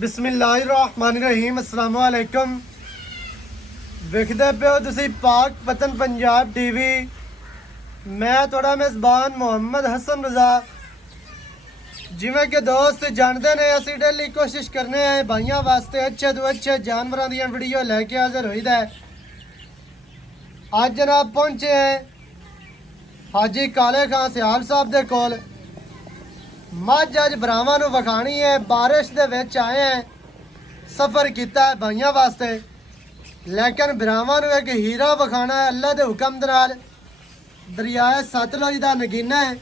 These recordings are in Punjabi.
बिस्मिल्लाहिर्रहमानिर्रहीम अस्सलाम वालेकुम। ਵੇਖਦੇ ਪਿਓ ਤੁਸੀਂ ਪਾਕ ਪਤਨ ਪੰਜਾਬ ਟੀਵੀ। ਮੈਂ ਤੁਹਾਡਾ ਮੇਜ਼ਬਾਨ ਮੁਹੰਮਦ ਹਸਨ ਰਜ਼ਾ। ਜਿਵੇਂ ਕਿ ਦੋਸਤ ਜਾਣਦੇ ਨੇ ਅਸੀਂ ਡੇਲੀ ਕੋਸ਼ਿਸ਼ ਕਰਨੇ ਆ ਭਾਈਆਂ ਵਾਸਤੇ ਅੱਛੇ ਤੋਂ ਅੱਛੇ ਜਾਨਵਰਾਂ ਦੀਆਂ ਵੀਡੀਓ ਲੈ ਕੇ ਹਾਜ਼ਰ ਹੋਈਦਾ ਹੈ। ਅੱਜ ਜਨਾਬ ਪਹੁੰਚੇ ਹੈ ਹਾਜੀ ਕਾਲੇ ਖਾਂ ਸਿਆਲ ਸਾਹਿਬ ਦੇ ਕੋਲ। ਮੱਝ ਅੱਜ ਭਰਾਵਾਂ ਨੂੰ ਵਿਖਾਣੀ ਹੈ। ਬਾਰਿਸ਼ ਦੇ ਵਿੱਚ ਆਏ ਹੈ, ਸਫ਼ਰ ਕੀਤਾ ਹੈ ਭਾਈਆਂ ਵਾਸਤੇ, लेकिन भरावां नूं एक हीरा विखाना है अल्लाह के हुक्म दे नाल। दरियाए सतलुज का नगीना है,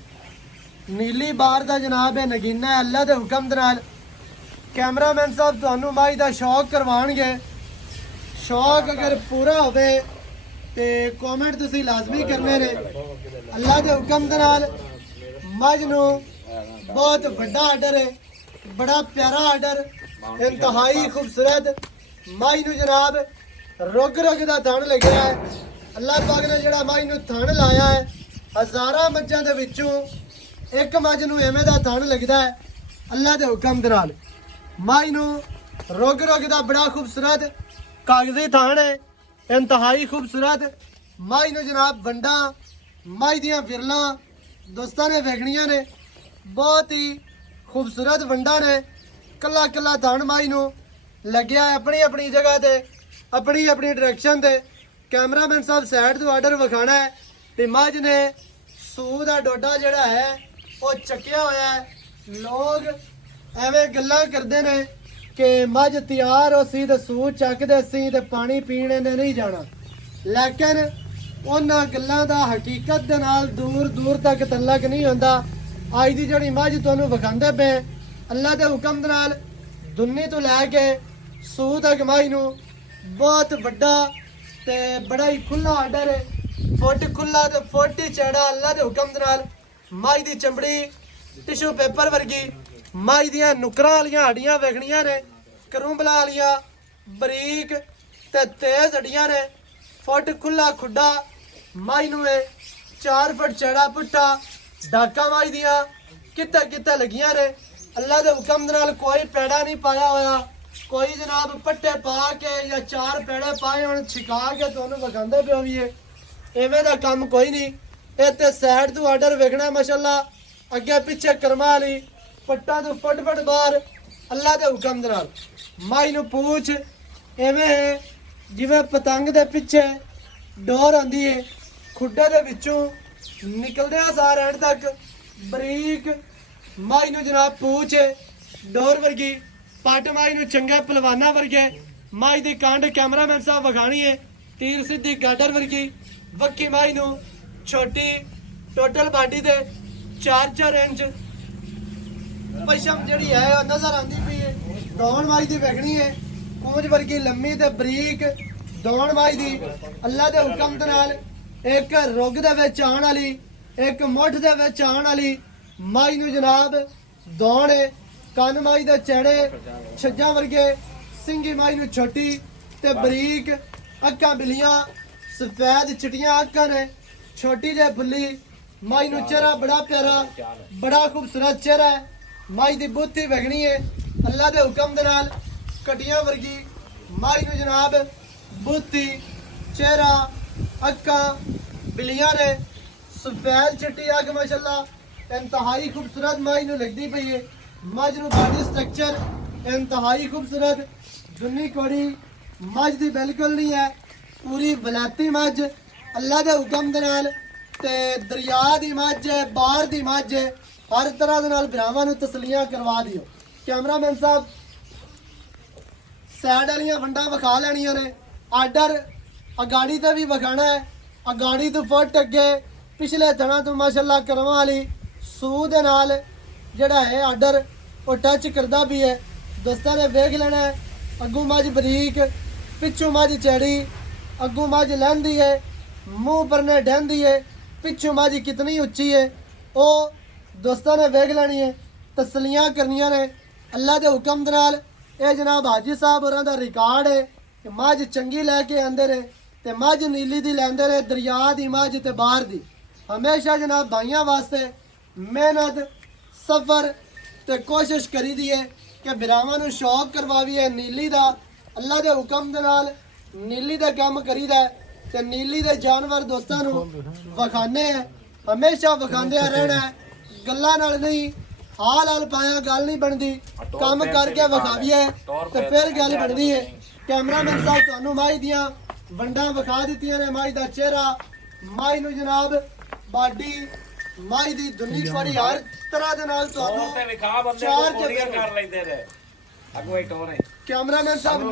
नीली बार का जनाब है नगीना है अल्लाह के हुक्म दे नाल। कैमरामैन साहब तुहानूं मझ दा शौक करवाणगे। शौक अगर पूरा होवे ते कॉमेंट तुसीं लाजमी करने ने। अल्लाह के हुक्म दे नाल मझ नूं बहुत वड्डा आर्डर है, बड़ा प्यारा आर्डर, इंतहाई खूबसूरत मझ नूं जनाब रुग रुग का थण लग्या है। अल्लाह पाक ने जिहड़ा मझ नूं थण लाया है, हज़ारां मझां दे विचों एक मझ नूं इवें दा थण लगदा है अल्लाह दे हुक्म दे नाल। मझ नूं रुग रुग दा बड़ा खूबसूरत कागजी थण है, इंतहाई खूबसूरत मझ नूं जनाब वंडा मझ दियां विरलां दोस्तां ने वेखणियां ने। बहुत ही खूबसूरत वंडा ने, कला कला थण मझ नूं लग्या है अपनी अपनी जगह ते, अपनी अपनी डायरेक्शन से। कैमरामैन साहब साइड तो आर्डर विखाना है तो मझ ने सूह का डोडा जोड़ा है वो चक्या होया है। लोग एवें गल्लां करते हैं कि मझ तैयार हो सी तो सूह चकते सी तो पानी पीने ने नहीं जाना, लेकिन उन्हां गल्लां दा हकीकत दे नाल दूर दूर तक तल्लक नहीं होंदा। अज दी जिहड़ी मझ तुहानूं विखांदे पे अल्लाह दे हुक्म दे नाल दुन्नी तो लैके सूह तक मझ नूं बहुत वड्डा ते बड़ा ही खुला आर्डर है। फुट खुला ते फुट ही चौड़ा अल्लाह के हुक्म दे नाल। मझ दी चमड़ी टिशू पेपर वर्गी, मझ दियां नुकरां वालियां हड्डियां वेखणियां ने, करूंबला वालियां बरीक ते तेज हड्डियां ने। फुट खुला खुड्डा मझ नूं 4 फुट चौड़ा पुट्ठा डाका मझ दियां किते किते लगियां ने। अल्लाह के हुक्म दे नाल कोई पैड़ा नहीं पाया होया, कोई जनाब पट्टे पा के या 4 पेड़े पाए होण छिका के तुहानूं विखांदे पिओ भी है, इवें दा काम कोई नहीं। इत्ते साइड तो आर्डर वेखना माशाअल्लाह, अगे पिछे कर्मा वाली पट्टा तो फट फट बाहर अल्लाह के हुक्म दे नाल। मझ नूं पूछ इवें है जिवें पतंग दे पिछे डोर आंदी है, खुड्डे दे विचों निकलदियां सार एंड तक बरीक मझ नूं जनाब पूछ डोर वर्गी, पट मझ नूं चंगे पलवाना वर्गे मझ दी कंड कैमरामैन साहब विखानी है तीर सीधी गाडर वर्गी। वक्की मझ नूं छोटी टोटल बाडी दे 4-4 इंच पशम जिहड़ी है नजर आंदी पई है। दौड़ मझ दी वेखणी है कूंज वर्गी लम्मी ते बरीक दौड़ मझ दी अल्लाह दे हुक्म दे नाल। एक रुग दे विच आउण वाली, एक मुठ दे विच आउण वाली मझ नूं जनाब दौड़ है। कन मझ दे चढ़े छज्जा वर्गे, सिंगी मझ नूं छोटी ते बरीक, अक्कां बिलियां सफेद चिट्टियां अक्कां ने, छोटी जे फुल्ली मझ नूं चेहरा बड़ा प्यारा बड़ा खूबसूरत चेहरा है। मझ दी बुत्ती वेखणी है अल्लाह दे हुक्म दे नाल। कटियां वर्गी मझ नूं जनाब बुत्ती चेहरा अक्कां बिलियां ने, सफेद चिट्टी अग माशाअल्लाह इंतहाई खूबसूरत मझ नूं लगदी पई है। मझ नूं बॉडी स्ट्रक्चर इंतहाई खूबसूरत, दुन्नी कोड़ी मझ दी बिल्कुल नहीं है, पूरी वलैती मझ अल्लाह के हुक्म दे नाल। ते दरिया दी मझ है, बाहर दी मझ है, हर तरह दे नाल भरावां नूं तसलियां करवा दिओ। कैमरामैन साहब साइड वालियां वंडां विखा लैणियां ने। आर्डर अगाड़ी ते भी विखाना है, अगाड़ी तो फुट अगे पिछले थणा तो माशाअल्लाह करवा वाली सूह दे नाल जिहड़ा है आर्डर वो टच करता भी है। दोस्तों ने वेख लेना है अगू मझ बरीक पिछू मझ चैड़ी, अगू मझ लहंदी है, मुँह परने डहंदी है, पिछू मझ कितनी उच्ची है वो दोस्तों ने वेख लेनी है, तसलियां करनियां ने अल्लाह के हुक्म दे नाल। ये जनाब हाजी साहब होरां दा रिकॉर्ड है कि मझ चंगी लैके आंदे ने ते मझ नीली दी लैंदे ने, दरिया दी मझ ते बाहर दी। हमेशा जनाब भाइयों वास्ते मेहनत सफर ते कोशिश करी दी है ਕਿ ਬਿਰਾਵਾਂ ਨੂੰ ਸ਼ੌਕ ਕਰਵਾਵੀਏ ਨੀਲੀ ਦਾ। ਅੱਲਾ ਦੇ ਹੁਕਮ ਦੇ ਨਾਲ ਨੀਲੀ ਦਾ ਕੰਮ ਕਰੀਦਾ ਹੈ ਤੇ ਨੀਲੀ ਦੇ ਜਾਨਵਰ ਦੋਸਤਾਂ ਨੂੰ ਵਿਖਾਣੇ ਆ, ਹਮੇਸ਼ਾ ਵਿਖਾਉਂਦੇ ਰਹਿਣਾ ਹੈ, ਗੱਲਾਂ ਨਾਲ ਨਹੀਂ। ਹਾਲ ਪਾਇਆ ਗੱਲ ਨਹੀਂ ਬਣਦੀ, ਕੰਮ ਕਰਕੇ ਵਿਖਾਵੀਏ ਤੇ ਫਿਰ ਗੱਲ ਬਣਦੀ ਹੈ। ਕੈਮਰਾਮੈਨ ਸਾਹਿਬ ਤੁਹਾਨੂੰ ਮਾਈ ਦੀਆਂ ਵੰਡਾਂ ਵਿਖਾ ਦਿੱਤੀਆਂ ਨੇ, ਮਾਈ ਦਾ ਚਿਹਰਾ, ਮਾਈ ਨੂੰ ਜਨਾਬ ਬਾਡੀ, ਮਾਈ ਦੀ ਦੁਨੀ ਛੋੜੀ ਹਰ ਤਰ੍ਹਾਂ ਦੇ ਨਾਲ ਤੁਹਾਨੂੰ ਚਾਰ ਕਰ ਲੈਂਦੇ ਨੇ ਅਗਵਾਈ ਟੋਰੇ। ਕੈਮਰਾਮੈਨ ਸਾਹਿਬ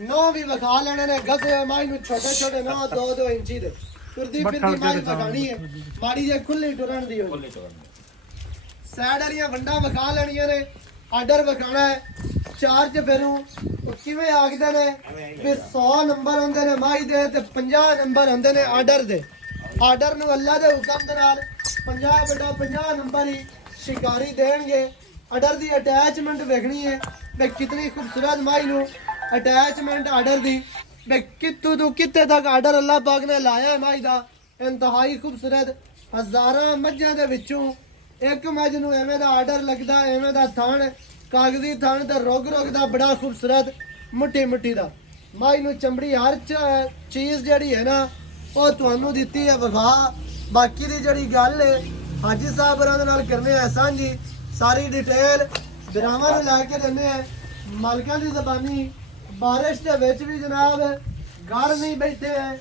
ਨੋ ਵੀ ਵਿਖਾ ਲੈਣੇ ਨੇ, ਗਸੇ ਹੋਏ ਮਾਈ ਨੂੰ ਛੋਟੇ ਛੋਟੇ ਨੋ 2-2 ਇੰਚੀ ਦੇ ਤੁਰਦੀ ਫਿਰਦੀ ਮਾਈ ਵਿਖਾਣੀ ਹੈ। ਮਾੜੀ ਜੇ ਖੁੱਲੀ ਟੁਰਨ ਦੀ ਹੋਈ ਸਾਈਡ ਵਾਲੀਆਂ ਵੰਡਾਂ ਵਿਖਾ ਲੈਣੀਆਂ ਨੇ। ਆਰਡਰ ਵਿਖਾਣਾ ਹੈ ਚਾਰ ਚ ਫਿਰੂ ਉਹ ਕਿਵੇਂ ਆਖਦੇ ਨੇ ਵੀ 100 ਨੰਬਰ ਹੁੰਦੇ ਨੇ ਮਾਈ ਦੇ ਤੇ 50 ਨੰਬਰ ਹੁੰਦੇ ਨੇ ਆਰਡਰ ਦੇ। ਆਰਡਰ ਨੂੰ ਅੱਲਾ ਦੇ ਹੁਕਮ ਦੇ ਨਾਲ 50 ਨੰਬਰ ਹੀ ਸ਼ਿਕਾਰੀ ਦੇਣਗੇ। ਆਰਡਰ ਦੀ ਅਟੈਚਮੈਂਟ ਵੇਖਣੀ ਹੈ ਵੀ ਕਿਤਨੀ ਖੂਬਸੂਰਤ ਮਾਈ ਨੂੰ ਅਟੈਚਮੈਂਟ ਆਰਡਰ ਦੀ ਵੀ ਕਿੱਥੋਂ ਤੋਂ ਕਿੱਥੇ ਤੱਕ ਆਰਡਰ ਅੱਲਾ ਪਾਕ ਨੇ ਲਾਇਆ ਮਾਈ ਦਾ। ਇੰਤਹਾਈ ਖੂਬਸੂਰਤ ਹਜ਼ਾਰਾਂ ਮੱਝਾਂ ਦੇ ਵਿੱਚੋਂ ਇੱਕ ਮੱਝ ਨੂੰ ਐਵੇਂ ਦਾ ਆਰਡਰ ਲੱਗਦਾ, ਐਵੇਂ ਦਾ ਥਣ, ਕਾਗਜ਼ੀ ਥਣ ਤੇ ਰੁਗ ਦਾ ਬੜਾ ਖੂਬਸੂਰਤ ਮੁੱਠੀ ਦਾ। ਮਾਈ ਨੂੰ ਚਮੜੀ ਹਰ ਚੀਜ਼ ਜਿਹੜੀ ਹੈ ਨਾ ਉਹ ਤੁਹਾਨੂੰ ਦਿੱਤੀ ਹੈ ਵਿਖਾ। ਬਾਕੀ ਦੀ ਜਿਹੜੀ ਗੱਲ ਹੈ ਹਾਜੀ ਸਾਹਿਬ ਹੋਰਾਂ ਦੇ ਨਾਲ ਕਰਨੇ ਆ ਸਾਂਝੀ, ਸਾਰੀ ਡਿਟੇਲ ਬਿਰਾਵਾਂ ਨੂੰ ਲੈ ਕੇ ਦਿੰਦੇ ਆ। ਮਾਲਕਾਂ ਦੀ ਜ਼ਬਾਨੀ ਬਾਰਿਸ਼ ਦੇ ਵਿੱਚ ਵੀ ਜਨਾਬ ਘਰ ਨਹੀਂ ਬੈਠੇ ਹੈ,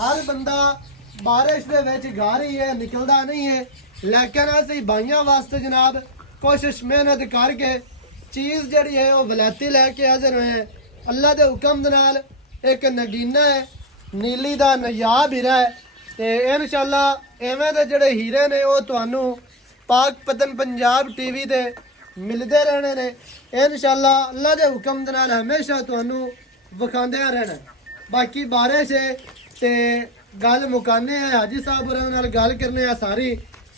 ਹਰ ਬੰਦਾ ਬਾਰਿਸ਼ ਦੇ ਵਿੱਚ ਘਰ ਹੀ ਹੈ, ਨਿਕਲਦਾ ਨਹੀਂ ਹੈ। ਲੇਕਿਨ ਅਸੀਂ ਭਾਈਆਂ ਵਾਸਤੇ ਜਨਾਬ ਕੋਸ਼ਿਸ਼ ਮਿਹਨਤ ਕਰਕੇ ਚੀਜ਼ ਜਿਹੜੀ ਹੈ ਉਹ ਵਲੈਤੀ ਲੈ ਕੇ ਹਾਜ਼ਰ ਹੋਏ ਹੈ। ਅੱਲਾ ਦੇ ਹੁਕਮ ਦੇ ਨਾਲ ਇੱਕ ਨਗੀਨਾ ਹੈ, ਨੀਲੀ ਦਾ ਨਯਾਬ ਹੀਰਾ ਹੈ ਤੇ ਇਨਸ਼ਾਅੱਲਾ ਐਵੇਂ ਦੇ ਜਿਹੜੇ ਹੀਰੇ ਨੇ ਉਹ ਤੁਹਾਨੂੰ ਪਾਕ ਪਤਨ ਪੰਜਾਬ ਟੀਵੀ ਤੇ ਮਿਲਦੇ ਰਹਿਣੇ ਨੇ ਇਨਸ਼ਾਅੱਲਾ। ਅੱਲਾ ਦੇ ਹੁਕਮ ਦੇ ਨਾਲ ਹਮੇਸ਼ਾ ਤੁਹਾਨੂੰ ਵਿਖਾਉਂਦੇ ਰਹਿਣਾ। ਬਾਕੀ ਬਾਰਿਸ਼ ਹੈ ਤੇ ਗੱਲ ਮੁਕਾਨੇ ਹੈ, ਹਾਜੀ ਸਾਹਿਬ ਹੋਰਾਂ ਨਾਲ ਗੱਲ ਕਰਨੇ ਆ,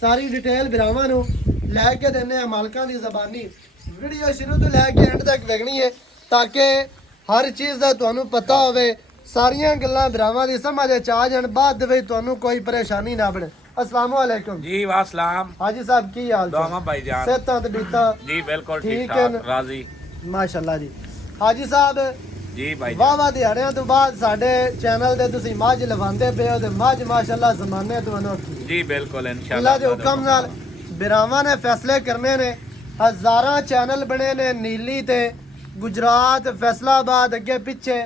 ਸਾਰੀ ਡਿਟੇਲ ਬਿਰਾਵਾਂ ਨੂੰ ਲੈ ਕੇ ਦਿੰਨੇ ਆ ਮਾਲਕਾਂ ਦੀ ਜ਼ਬਾਨੀ। ਵੀਡੀਓ ਸ਼ੁਰੂ ਤੋਂ ਲੈ ਕੇ ਐਂਡ ਤੱਕ ਵੇਖਣੀ ਹੈ ਤਾਂ ਕਿ ਹਰ ਚੀਜ਼ ਦਾ ਤੁਹਾਨੂੰ ਪਤਾ ਹੋਵੇ, ਸਾਰੀਆਂ ਗੱਲਾਂ ਬਿਰਾਵਾਂ ਦੀ ਸਮਝ ਚ ਆ ਜਾਣ, ਬਾਅਦ ਦੇ ਵਿੱਚ ਤੁਹਾਨੂੰ ਕੋਈ ਪਰੇਸ਼ਾਨੀ ਨਾ ਬਣੇ। अस्सलाम वालेकुम जी वासलाम हाजी साहब की हाल दोमा भाईजान सेहतां ते बीता जी बिल्कुल ठीक ठीक है ठाक राजी माशाअल्लाह जी। हाजी साहब जी भाईजान ਵਾਹਵਾ ਦਿਹਾੜਿਆਂ ਤੋਂ ਬਾਅਦ ਸਾਡੇ ਚੈਨਲ ਤੇ ਤੁਸੀਂ ਮੱਝ ਲਵਾਉਂਦੇ ਪਏ ਹੋ ਤੇ ਮੱਝ ਮਾਸ਼ਾਅੱਲਾ ਜ਼ਮਾਨੇ ਤੋਂ ਅਨੋਖੀ जी बिल्कुल इंशाल्लाह ਅੱਲਾ ਦੇ ਹੁਕਮ ਨਾਲ ਬਿਰਾਵਾਂ ਨੇ ਫੈਸਲੇ ਕਰਨੇ ਨੇ। ਹਜ਼ਾਰਾਂ ਚੈਨਲ ਬਣੇ ਨੇ ਨੀਲੀ ਤੇ ਗੁਜਰਾਤ, ਫੈਸਲਾਬਾਦ, ਅੱਗੇ ਪਿੱਛੇ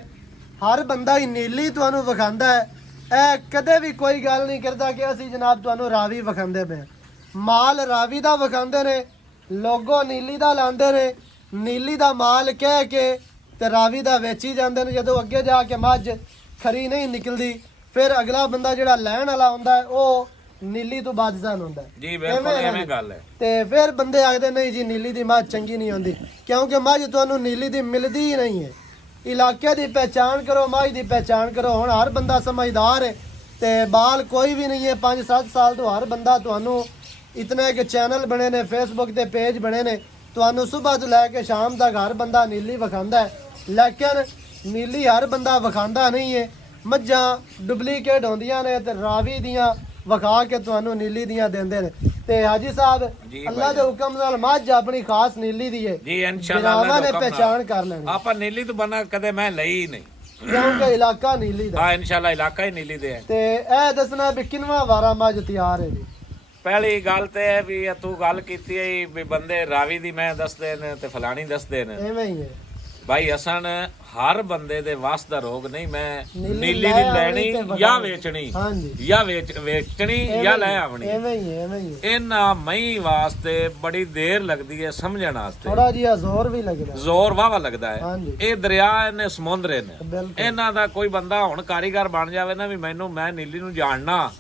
ਹਰ ਬੰਦਾ ਹੀ ਨੀਲੀ ਤੁਹਾਨੂੰ ਵਿਖਾਉਂਦਾ ਹੈ। ਇਹ ਕਦੇ ਵੀ ਕੋਈ ਗੱਲ ਨਹੀਂ ਕਰਦਾ ਕਿ ਅਸੀਂ ਜਨਾਬ ਤੁਹਾਨੂੰ ਰਾਵੀ ਵਿਖਾਉਂਦੇ ਪਏ। ਮਾਲ ਰਾਵੀ ਦਾ ਵਿਖਾਉਂਦੇ ਨੇ, ਲੋਗੋ ਨੀਲੀ ਦਾ ਲਾਉਂਦੇ ਨੇ, ਨੀਲੀ ਦਾ ਮਾਲ ਕਹਿ ਕੇ ਤੇ ਰਾਵੀ ਦਾ ਵੇਚੀ ਜਾਂਦੇ ਨੇ। ਜਦੋਂ ਅੱਗੇ ਜਾ ਕੇ ਮੱਝ ਖਰੀ ਨਹੀਂ ਨਿਕਲਦੀ ਫਿਰ ਅਗਲਾ ਬੰਦਾ ਜਿਹੜਾ ਲੈਣ ਵਾਲਾ ਹੁੰਦਾ ਹੈ ਉਹ ਨੀਲੀ ਤੋਂ ਬਾਦਜ਼ਾਨ ਹੁੰਦਾ ਜੀ ਬਿਲਕੁਲ ਐਵੇਂ ਗੱਲ ਹੈ। ਤੇ ਫਿਰ ਬੰਦੇ ਆਖਦੇ ਨਹੀਂ ਜੀ ਨੀਲੀ ਦੀ ਮੱਝ ਚੰਗੀ ਨਹੀਂ ਹੁੰਦੀ ਕਿਉਂਕਿ ਮੱਝ ਤੁਹਾਨੂੰ ਨੀਲੀ ਦੀ ਮਿਲਦੀ ਹੀ ਨਹੀਂ ਹੈ। ਇਲਾਕੇ ਦੀ ਪਹਿਚਾਣ ਕਰੋ, ਮੱਝ ਦੀ ਪਹਿਚਾਣ ਕਰੋ। ਹੁਣ ਹਰ ਬੰਦਾ ਸਮਝਦਾਰ ਹੈ ਤੇ ਬਾਲ ਕੋਈ ਵੀ ਨਹੀਂ ਹੈ। 5-7 ਸਾਲ ਤੋਂ ਹਰ ਬੰਦਾ ਤੁਹਾਨੂੰ ਇਤਨੇ ਇੱਕ ਚੈਨਲ ਬਣੇ ਨੇ, ਫੇਸਬੁੱਕ ਤੇ ਪੇਜ ਬਣੇ ਨੇ, ਤੁਹਾਨੂੰ ਸਵੇਰ ਤੋਂ ਲੈ ਕੇ ਸ਼ਾਮ ਤੱਕ ਹਰ ਬੰਦਾ ਨੀਲੀ ਵਿਖਾਉਂਦਾ ਹੈ। ਲੇਕਿਨ ਨੀਲੀ ਹਰ ਬੰਦਾ ਵਿਖਾਉਂਦਾ ਨਹੀਂ ਹੈ। ਮੱਝਾਂ ਡੁਪਲੀਕੇਟ ਹੁੰਦੀਆਂ ਨੇ ਤੇ ਰਾਵੀ ਦੀਆਂ ਵਿਖਾ ਕੇ ਤੁਹਾਨੂੰ ਨੀਲੀ ਦੀਆਂ ਦਿੰਦੇ ਨੇ। ਤੇ ਹਾਜੀ ਸਾਹਿਬ ਅੱਲਾ ਦੇ ਹੁਕਮ ਨਾਲ ਮੱਝ ਆਪਣੀ ਖਾਸ ਨੀਲੀ ਦੀ ਹੈ ਜੀ ਇਨਸ਼ਾਅੱਲਾ ਅੱਲਾਹ ਨੇ ਪਹਿਚਾਣ ਕਰ ਲੈਣੀ। ਆਪਾਂ ਨੀਲੀ ਤੋਂ ਬਣਾ ਕਦੇ ਮੈਂ ਲਈ ਨਹੀਂ ਕਿਉਂਕਿ ਇਲਾਕਾ ਨੀਲੀ ਦਾ ਹਾਂ ਇਨਸ਼ਾਅੱਲਾ ਇਲਾਕਾ ਹੀ ਨੀਲੀ ਦੇ ਹੈ। ਤੇ ਇਹ ਦੱਸਣਾ ਵੀ ਕਿੰਨਵਾਂ ਵਾਰਾ ਮੱਝ ਤਿਆਰ ਹੈ ਜੀ। ਪਹਿਲੀ ਗੱਲ ਤੇ ਹੈ ਵੀ ਤੂੰ ਗੱਲ ਕੀਤੀ ਹੈ ਵੀ ਬੰਦੇ ਰਾਵੀ ਦੀ ਮੈਂ ਦੱਸਦੇ ਨੇ ਤੇ ਫਲਾਣੀ ਦੱਸਦੇ ਨੇ। ਐਵੇਂ ਹੀ ਹੈ ਭਾਈ ਅਸਨ ਹਰ ਬੰਦੇ ਦੇ ਵਾਸ ਦਾ ਰੋਗ ਨਹੀਂ ਮੈਂ ਨੀਲੀ ਦੀ ਲੈਣੀ ਜਾਂ ਵੇਚਣੀ ਜਾਂ ਵੇਚਣੀ ਜਾਂ ਲੈ ਆਵਣੀ। ਐਵੇਂ ਹੀ ਇਹਨਾਂ ਮਈ ਵਾਸਤੇ ਬੜੀ ਦੇਰ ਲੱਗਦੀ ਹੈ ਸਮਝਣ ਵਾਸਤੇ, ਥੋੜਾ ਜਿਹਾ ਜ਼ੋਰ ਵੀ ਲੱਗਦਾ, ਜ਼ੋਰ ਵਾਵਾ ਲੱਗਦਾ ਹੈ। ਇਹ ਦਰਿਆ ਨੇ ਸਮੁੰਦਰੇ ਨੇ, ਇਹਨਾਂ ਦਾ ਕੋਈ ਬੰਦਾ ਹੁਣ ਕਾਰੀਗਰ ਬਣ ਜਾਵੇ ਨਾ ਵੀ ਮੈਂ ਨੀਲੀ ਨੂੰ ਜਾਣਨਾ,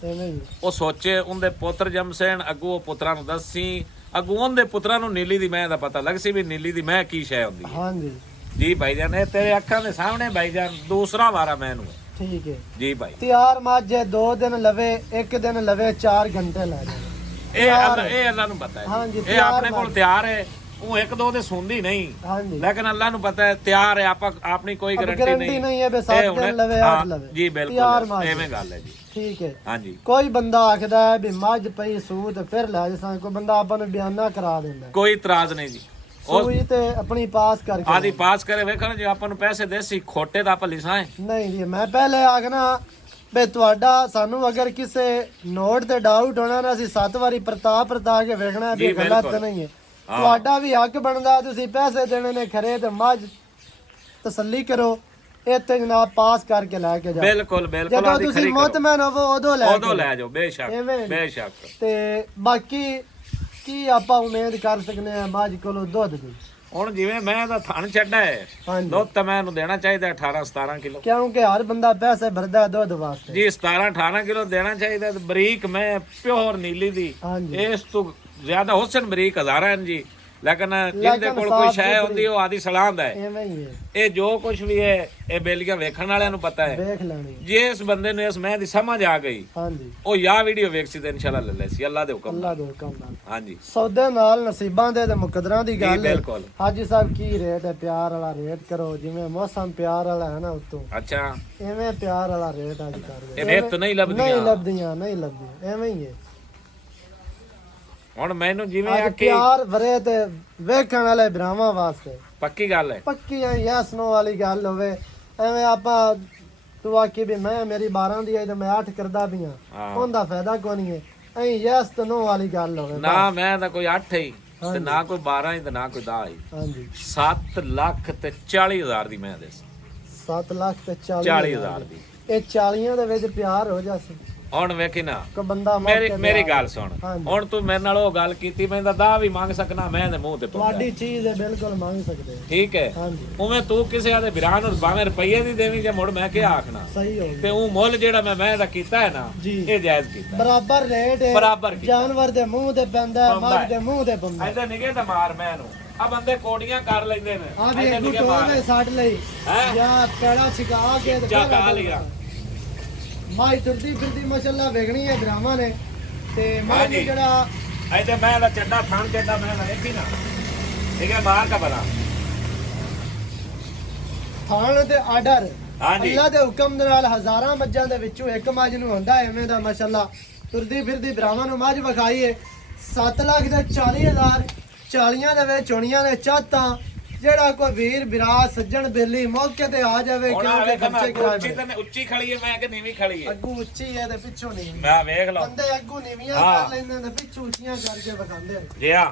ਉਹ ਸੋਚੇ ਉਹਦੇ ਪੁੱਤਰ ਜਮਸੇਣ ਅੱਗੂ ਉਹ ਪੁੱਤਰਾਂ ਨੂੰ ਦੱਸੀ, ਅੱਗੂ ਉਹਦੇ ਪੁੱਤਰਾਂ ਨੂੰ ਨੀਲੀ ਦੀ ਮੈਂ ਦਾ ਪਤਾ ਲੱਗ ਸੀ ਵੀ ਨੀਲੀ ਦੀ ਮੈਂ ਕੀ ਸ਼ੈ ਹੁੰਦੀ ਹੈ। ਹਾਂਜੀ ਜੀ ਭਾਈਜਾਨ ਇਹ ਤੇਰੇ ਅੱਖਾਂ ਦੇ ਸਾਹਮਣੇ ਭਾਈਜਾਨ ਦੂਸਰਾ ਵਾਰਾ ਮੈਨੂੰ ਠੀਕ ਹੈ ਜੀ ਭਾਈ। ਤਿਆਰ ਮੱਝ 2 ਦਿਨ ਲਵੇ 1 ਦਿਨ ਲਵੇ 4 ਘੰਟੇ ਲੈ ਜਾਵੇ ਇਹ ਅੱਲਾ ਨੂੰ ਪਤਾ ਹੈ। ਇਹ ਆਪਣੇ ਕੋਲ ਤਿਆਰ ਹੈ, ਉਹ 1-2 ਦੇ ਸੁਣਦੀ ਨਹੀਂ ਲੇਕਿਨ ਅੱਲਾ ਨੂੰ ਪਤਾ ਹੈ ਤਿਆਰ ਹੈ। ਆਪਾਂ ਆਪਣੀ ਕੋਈ ਗਾਰੰਟੀ ਨਹੀਂ ਹੈ ਬੇ 7 ਦਿਨ ਲਵੇ 8 ਲਵੇ ਜੀ ਬਿਲਕੁਲ ਐਵੇਂ ਗੱਲ ਹੈ ਜੀ ਠੀਕ ਹੈ। ਹਾਂਜੀ ਕੋਈ ਬੰਦਾ ਆਖਦਾ ਹੈ ਵੀ ਮੱਝ ਪਈ ਸੂਤ ਫਿਰ ਲੈ ਜਾ, ਕੋਈ ਬੰਦਾ ਆਪਾਂ ਨੂੰ ਬਿਆਨਾ ਕਰਾ ਦਿੰਦਾ, ਕੋਈ ਇਤਰਾਜ਼ ਨਹੀਂ ਜੀ। ਸੂਈ ਤੇ ਆਪਣੀ ਪਾਸ ਕਰਕੇ ਆਦੀ ਪਾਸ ਕਰੇ ਵੇਖਣ ਜੇ ਆਪਾਂ ਨੂੰ ਪੈਸੇ ਦੇਸੀ ਖੋਟੇ ਦਾ ਆਪਾਂ ਲਿਸਾਂ ਨਹੀਂ ਜੀ ਮੈਂ ਪਹਿਲੇ ਆਖਣਾ ਬਈ ਤੁਹਾਡਾ ਸਾਨੂੰ ਅਗਰ ਕਿਸੇ ਨੋਟ ਤੇ ਡਾਊਟ ਹੋਣਾ ਨਾ ਅਸੀਂ 7 ਵਾਰੀ ਪਰਤਾ ਕੇ ਵੇਖਣਾ ਵੀ ਗਲਤ ਨਹੀਂ ਹੈ ਤੁਹਾਡਾ ਵੀ ਹੱਕ ਬਣਦਾ ਤੁਸੀਂ ਪੈਸੇ ਦੇਣੇ ਨੇ ਖਰੇ ਤੇ ਮੱਝ ਤਸੱਲੀ ਕਰੋ ਇੱਥੇ ਜਨਾਬ ਪਾਸ ਕਰਕੇ ਲੈ ਕੇ ਜਾਓ ਬਿਲਕੁਲ ਬਿਲਕੁਲ ਜਦੋਂ ਤੁਸੀਂ ਮੁਤਮਨ ਹੋਵੋ ਉਦੋਂ ਲੈ ਜਾਓ ਬੇਸ਼ੱਕ ਤੇ ਬਾਕੀ ਕੀ ਆਪਾਂ ਉਮੀਦ ਕਰ ਸਕਨੇ ਆ ਮੱਝ ਕੋਲੋਂ ਦੁੱਧ ਦੀ ਹੁਣ ਜਿਵੇਂ ਮੈਂ ਤਾਂ ਥਣ ਛੱਡਾ ਹੈ ਦੁੱਧ ਤਾਂ ਮੈਂ ਇਹਨੂੰ ਦੇਣਾ ਚਾਹੀਦਾ 18-17 ਕਿਲੋ ਕਿਉਂਕਿ ਹਰ ਬੰਦਾ ਪੈਸੇ ਭਰਦਾ ਦੁੱਧ ਵਾਸਤੇ ਜੀ 17-18 ਕਿਲੋ ਦੇਣਾ ਚਾਹੀਦਾ ਬਰੀਕ ਮੈਂ ਪਿਓਰ ਨੀਲੀ ਦੀ ਇਸ ਤੋਂ ਜ਼ਿਆਦਾ ਹੁਸਨ ਬਰੀਕ ਹਜ਼ਾਰਾਂ ਜੀ ਲੇਕਿਨ ਜਿੰਦੇ ਕੋਲ ਕੋਈ ਸ਼ੈ ਹੁੰਦੀ ਉਹ ਆਦੀ ਸਲਾਮ ਦਾ ਹੈ ਐਵੇਂ ਹੀ ਹੈ ਇਹ ਜੋ ਕੁਝ ਵੀ ਹੈ ਇਹ ਬੇਲੀਆਂ ਵੇਖਣ ਵਾਲਿਆਂ ਨੂੰ ਪਤਾ ਹੈ ਵੇਖ ਲੈਣੀ ਜੇ ਇਸ ਬੰਦੇ ਨੂੰ ਇਸ ਮੈਂ ਦੀ ਸਮਝ ਆ ਗਈ ਹਾਂਜੀ ਉਹ ਯਾ ਵੀਡੀਓ ਵੇਖ ਸੀ ਤੇ ਇਨਸ਼ਾਅੱਲਾ ਲੈ ਲੈ ਸੀ ਅੱਲਾ ਦੇ ਹੁਕਮ ਅੱਲਾ ਦੇ ਹੁਕਮ ਨਾਲ ਹਾਂਜੀ ਸੌਦੇ ਨਾਲ ਨਸੀਬਾਂ ਦੇ ਤੇ ਮੁਕੱਦਰਾਂ ਦੀ ਗੱਲ ਹੈ ਬਿਲਕੁਲ ਹਾਜੀ ਸਾਹਿਬ ਕੀ ਰੇਟ ਹੈ ਪਿਆਰ ਵਾਲਾ ਰੇਟ ਕਰੋ ਜਿਵੇਂ ਮੌਸਮ ਪਿਆਰ ਵਾਲਾ ਹੈ ਨਾ ਉਤੋਂ ਅੱਛਾ ਐਵੇਂ ਪਿਆਰ ਵਾਲਾ ਰੇਟ ਅੱਜ ਕਰ ਦੇ ਇਹ ਰੇਟ ਨਹੀਂ ਨਹੀਂ ਲੱਭਦੀਆਂ ਐਵੇਂ ਹੀ ਹੈ ਹੁਣ ਮੈਨੂੰ ਜਿਵੇਂ ਅੱਜ ਪਿਆਰ ਭਰੇ ਤੇ ਵੇਖਣ ਵਾਲੇ ਭਰਾਵਾਂ ਵਾਸਤੇ ਪੱਕੀ ਗੱਲ ਹੈ ਪੱਕੀ ਹੈ ਯਸ ਨੋ ਵਾਲੀ ਗੱਲ ਹੋਵੇ ਐਵੇਂ ਆਪਾਂ ਤੂੰ ਆਖੀ ਵੀ ਮੈਂ ਮੇਰੀ 12 ਦੀ ਹੈ ਤੇ ਮੈਂ 8 ਕਰਦਾ ਵੀ ਹਾਂ ਉਹਦਾ ਫਾਇਦਾ ਕੋਈ ਨਹੀਂ ਹੈ ਐ ਯਸ ਤੇ ਨੋ ਵਾਲੀ ਗੱਲ ਹੋਵੇ ਨਾ ਮੈਂ ਤਾਂ ਕੋਈ 8 ਹੀ ਤੇ ਨਾ ਕੋਈ 12 ਹੀ ਤੇ ਨਾ ਕੋਈ 10 ਹੀ ਹਾਂਜੀ 7 ਲੱਖ ਤੇ 40 ਹਜ਼ਾਰ ਦੀ ਮੈਂ ਦੇ 7 ਲੱਖ ਤੇ 40 ਹਜ਼ਾਰ ਦੀ ਇਹ 40 ਦੇ ਵਿੱਚ ਪਿਆਰ ਹੋ ਜਾਸੀ ਹੁਣ ਵੇਖੀ ਨਾ ਕੋ ਬੰਦਾ ਮੇਰੀ ਗੱਲ ਸੁਣ ਹੁਣ ਤੂੰ ਮੇਰੇ ਨਾਲ ਉਹ ਗੱਲ ਕੀਤੀ ਮੈਂ ਤਾਂ ਦਾ ਵੀ ਮੰਗ ਸਕਣਾ ਮੈਂ ਦੇ ਮੂੰਹ ਤੇ ਤੁਹਾਡੀ ਚੀਜ਼ ਹੈ ਬਿਲਕੁਲ ਮੰਗ ਸਕਦੇ ਠੀਕ ਹੈ ਉਵੇਂ ਤੂੰ ਕਿਸੇ ਆਦੇ ਵਿਰਾਨ ਨੂੰ ਭਾਵੇਂ ਰੁਪਈਏ ਦੀ ਦੇਵੀਂ ਜੇ ਮੁੜ ਮੈਂ ਕੀ ਆਖਣਾ ਸਹੀ ਹੋ ਤੇ ਉਹ ਮੁੱਲ ਜਿਹੜਾ ਮੈਂ ਦਾ ਕੀਤਾ ਹੈ ਨਾ ਇਹ ਜਾਇਜ਼ ਕੀਤਾ ਬਰਾਬਰ ਰੇਟ ਹੈ ਬਰਾਬਰ ਜਾਨਵਰ ਦੇ ਮੂੰਹ ਤੇ ਪੈਂਦਾ ਮੱਝ ਦੇ ਮੂੰਹ ਤੇ ਪੈਂਦਾ ਐਦਾਂ ਨਿਗੇ ਤਾਂ ਮਾਰ ਮੈਂ ਇਹਨੂੰ ਆ ਬੰਦੇ ਕੋੜੀਆਂ ਕਰ ਲੈਂਦੇ ਨੇ ਆ ਵੀ ਇੱਕ ਟੋਲ ਦੇ ਸੱਟ ਲਈ ਜਾਂ ਪੈੜਾ ਛਿਕਾ ਕੇ ਤੇ ਚਾ ਲਿਆ ਮਾਈ ਤੁਰਦੀ ਫਿਰਦੀ ਮਾਸ਼ਾਅੱਲਾ ਵੇਖਣੀ ਹੈ ਡਰਾਮਾ ਨੇ ਤੇ ਮਾਈ ਜਿਹੜਾ ਐਤੇ ਮੈਂ ਦਾ ਚੱਡਾ ਥਾਣ ਚੱਡਾ ਮੈਂ ਦਾ ਦੇਖੀ ਨਾ ਠੀਕ ਹੈ ਮਾਰ ਦਾ ਬਲਾ ਥਾਣ ਤੇ ਆਰਡਰ ਅੱਲਾ ਦੇ ਹੁਕਮ ਦੇ ਨਾਲ ਹਜ਼ਾਰਾਂ ਮੱਝਾਂ ਦੇ ਵਿੱਚੋਂ ਇੱਕ ਮੱਝ ਨੂੰ ਹੁੰਦਾ ਐਵੇਂ ਦਾ ਮਾਸ਼ਾਅੱਲਾ ਤੁਰਦੀ ਫਿਰਦੀ ਭਰਾਵਾਂ ਨੂੰ ਮੱਝ ਵਿਖਾਈਏ 7 ਲੱਖ ਦੇ 40,000 40 ਦੇ ਵਿੱਚ ਹੋਣੀਆਂ ਨੇ ਚਾਹਤਾਂ ਜਿਹੜਾ ਕੋਈ ਵੀਰ ਵਿਰਾਜ ਸੱਜਣ ਬੇਲੀ ਮੌਕੇ ਤੇ ਆ ਜਾਵੇ ਕਿਉਂਕਿ ਖਰਚੇ ਕਰਾਏ ਉੱਚੀ ਖੜੀ ਹੈ ਮੈਂ ਕਿ ਨੀਵੀਂ ਖੜੀ ਹੈ ਅੱਗੂ ਉੱਚੀ ਹੈ ਤੇ ਪਿੱਛੋਂ ਨੀਵੀਂ ਮੈਂ ਵੇਖ ਲਓ ਬੰਦੇ ਅੱਗੂ ਨੀਵੀਆਂ ਕਰ ਲੈਂਦੇ ਨੇ ਪਿੱਛੋਂ ਉੱਚੀਆਂ ਕਰਕੇ ਵਿਖਾਉਂਦੇ ਨੇ ਜੀ ਆ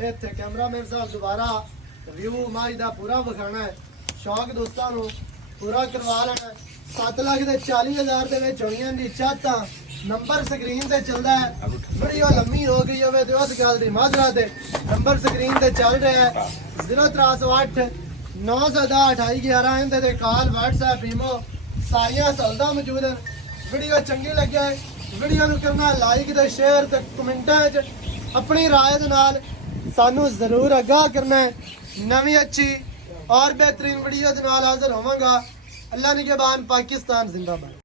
ਇੱਥੇ ਕੈਮਰਾਮੈਨ ਸਾਹਿਬ ਦੁਬਾਰਾ ਰਿਵਿਊ ਮਾਈ ਦਾ ਪੂਰਾ ਵਿਖਾਣਾ ਹੈ ਸ਼ੌਕ ਦੋਸਤਾਂ ਨੂੰ ਪੂਰਾ ਕਰਵਾ ਲੈਣਾ 7 ਲੱਖ ਦੇ 40,000 ਦੇ ਵਿੱਚ ਹੋਣੀਆਂ ਦੀ ਚਾਹਤਾਂ ਨੰਬਰ ਸਕਰੀਨ ਤੇ ਚੱਲਦਾ ਹੈ ਵੀਡੀਓ ਲੰਮੀ ਹੋ ਗਈ ਹੋਵੇ ਤੇ ਉਸ ਗੱਲ ਦੀ ਮਾਜ਼ਰਾ ਤੇ ਨੰਬਰ ਸਕਰੀਨ ਤੇ ਚੱਲ ਰਿਹਾ ਹੈ 0308 910 2811 ਇਹਦੇ ਤੇ ਕਾਲ WhatsApp ਈਮੋ ਸਾਰੀਆਂ ਸਹੂਲਤਾਂ ਮੌਜੂਦ ਹਨ ਵੀਡੀਓ ਚੰਗੀ ਲੱਗੇ ਵੀਡੀਓ ਨੂੰ ਕਰਨਾ ਲਾਈਕ ਤੇ ਸ਼ੇਅਰ ਤੇ ਕਮੈਂਟਾਂ 'ਚ ਆਪਣੀ رائے ਦੇ ਨਾਲ ਸਾਨੂੰ ਜ਼ਰੂਰ ਆਗਾਹ ਕਰਨਾ ਹੈ ਨਵੀਂ ਅੱਛੀ ਔਰ ਬਿਹਤਰੀਨ ਵੀਡੀਓ ਦੇ ਨਾਲ ਹਾਜ਼ਰ ਹੋਵਾਂਗਾ ਅੱਲਾ ਨਿਗਹਿਬਾਨ ਪਾਕਿस्तान जिंदाबाद।